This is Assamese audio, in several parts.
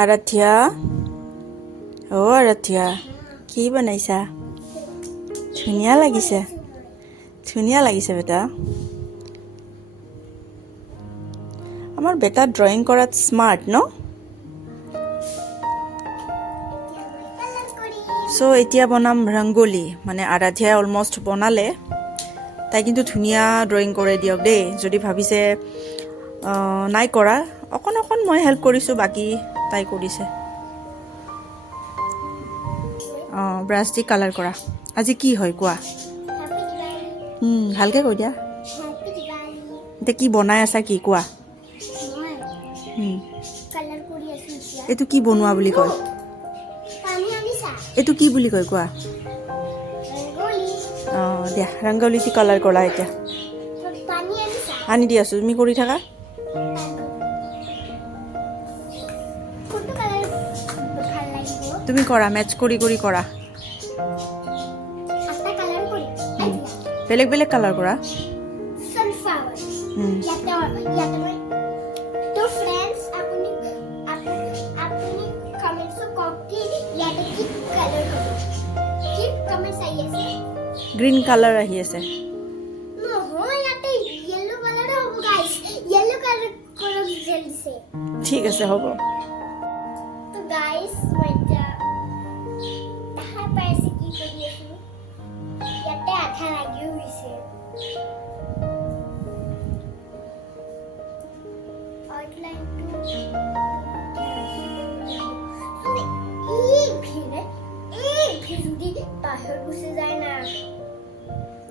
আৰাধ্যা আৰাধ্যা কি বনাইছা? ধুনীয়া লাগিছে বেটা। আমাৰ বেটা ড্ৰয়িং কৰাত স্মাৰ্ট ন? চ' এতিয়া বনাম ৰংগোলী, মানে আৰাধ্যাই অলমষ্ট বনালে। তাই কিন্তু ধুনীয়া ড্ৰয়িং কৰে দিয়ক দেই। যদি ভাবিছে নাই কৰা, অকণ মই হেল্প কৰিছোঁ, বাকী তাই কৰিছে। ব্ৰাছ দি কালাৰ কৰা। আজি কি হয় কোৱা? ভালকৈ কৈ দিয়া। এতিয়া কি বনাই আছা কি কোৱা? এইটো কি বনোৱা বুলি কয়? এইটো কি বুলি কয় কোৱা? দিয়া ৰংগোলী দি কালাৰ কৰা এতিয়া। আনি দি আছোঁ, তুমি কৰি থাকা। তুমি কৰা, মেটচ কৰি কৰা। বেলেগ কালাৰ কৰা। গ্ৰীণ কালাৰ আহি আছে। ঠিক আছে হ'ব।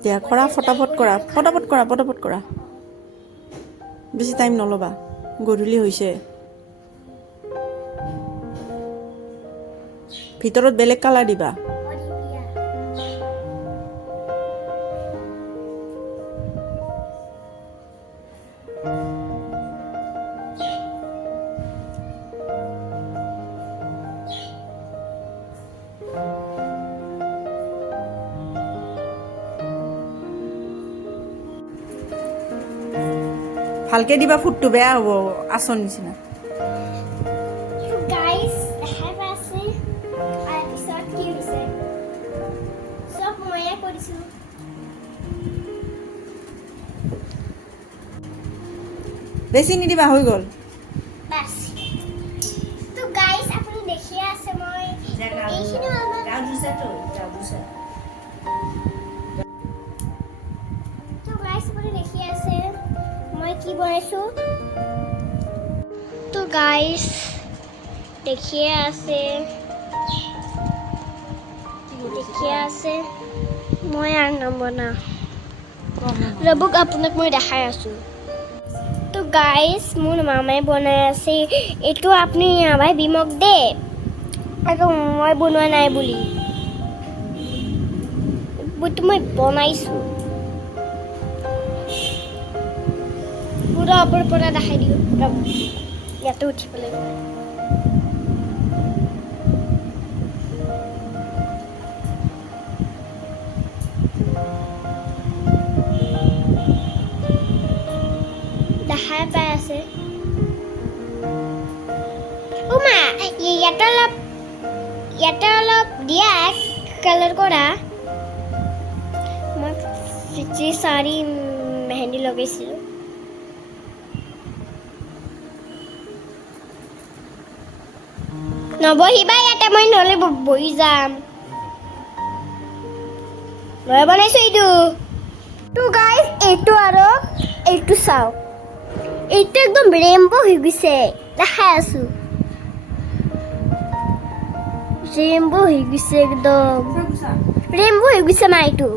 দিয়া কৰা, ফটাফট কৰা। বেছি টাইম নল'বা, গধূলি হৈছে। ভিতৰত বেলেগ কালাৰ দিবা। ভালকে দিবা, ফুটটো বেয়া হ'ব আচৰ নিচিনা। বেছি নিদিবা, হৈ গ'ল। কি বনাইছো তো গাইস দেখিয়ে আছে মই আর নবনা ৰবক আপোনাক মই দেখাই আছো। তো গাইস মোৰ মামাই বনাই আছে, এইটো আপুনি আবাই বিমক দে আৰু মই বনোৱা নাই বুলি মই বনাইছো। পুৰা ওপৰ পৰা দেখাই দিও, ইয়াতে উঠি পেলাই দেখাই পাই আছে। মা ইয়াতে অলপ দিয়া কালাৰ কৰা। মই পিছি সাৰি মেহেন্দি লগাইছিলো। নবহিবা ইয়াতে, মই নহ'লে বহি যাম। মই বনাইছো এইটো। তো গাইস এইটো আৰু এইটো চাও, এইটো একদম ৰেইনবো হৈ গৈছে, দেখাই আছো। ৰেইনবো হৈ গৈছে, একদম ৰেইনবো হৈ গৈছে না এইটো।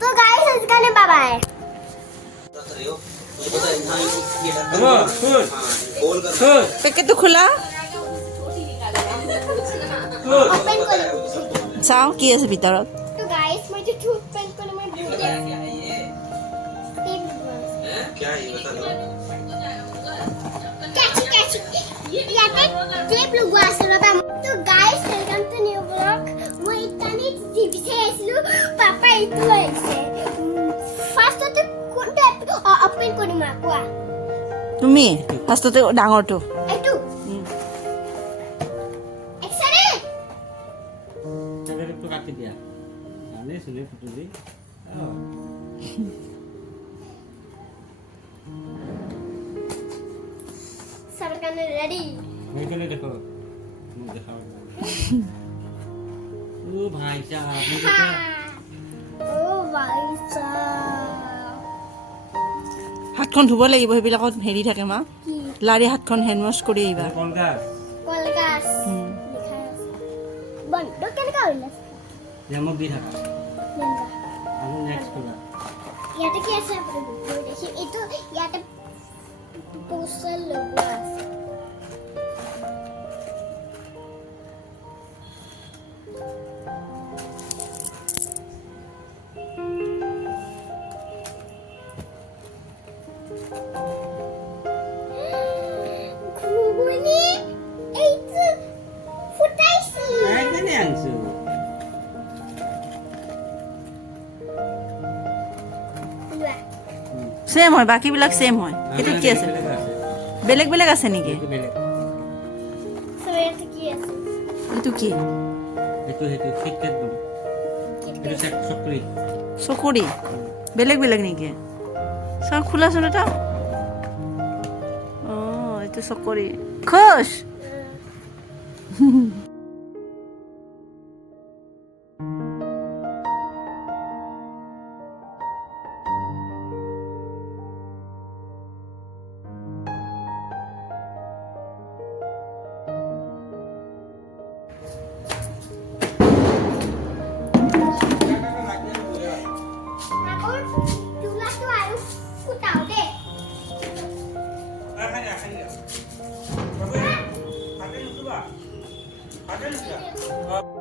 তো গাইস আজিকানে বাবাই। পেকেটটো খোলা, চাওঁ কি আছে ভিতৰত। তো গাইস মই যে টুথ পেন্ট কৰে মই বুঝে क्या है बता दो कैची ইয়াতে টেপ লগোৱা আছে ৰবা। তো guys welcome to new blog. মই ইতানি টিভি চাই আছিলো, পাপা এইটো লৈছে। ফাৰ্ষ্টতে কোনটা মা কোৱা তুমি ফাৰ্ষ্টতে ডাঙৰটো এইটো এক্সৰে তো কাটি দিয়া আনে শুনে ফুটুলি সরকানে রেডি ওইখানে দেখো মুখ দেখাও ও ভাই সাহেব ও ভাই সাহেব হাতখন ধুব লাগিব সেইবিলাকত হেৰি থাকে মা কি লাৰি হাতখন হেণ্ড ৱাছ কৰি আহিবা কলগাছ কলগাছ লিখা আছে বন্ধ কেনেকা হইলা জামক দি থাকা নেন্দা আৰু নেক্সট কৰা ইয়াতে কি আছে আপুনি বুকুৰ দেখি এইটো ইয়াতে পোষ্টাৰ লগোৱা আছে ঘুগুনি এইটো ফুটাইছি এইখানে আনছো লোৱা ছেম হয় বাকীবিলাক ছেম হয় সেইটো কি আছে বেলেগ বেলেগ আছে নেকি এইটো বেলেগ সো ইয়াতে কি আছে এইটো কি এইটো ফিটকেট বুলি এইটো চকৰি চকৰি বেলেগ বেলেগ নেকি চাও খোলাচোন এটা অঁ এইটো চকৰি খুচ আকৌ চুলাটো আৰু ফুটাও দে আখাই আখাই বাবু আখাই নুসুবা আখাই নুসুবা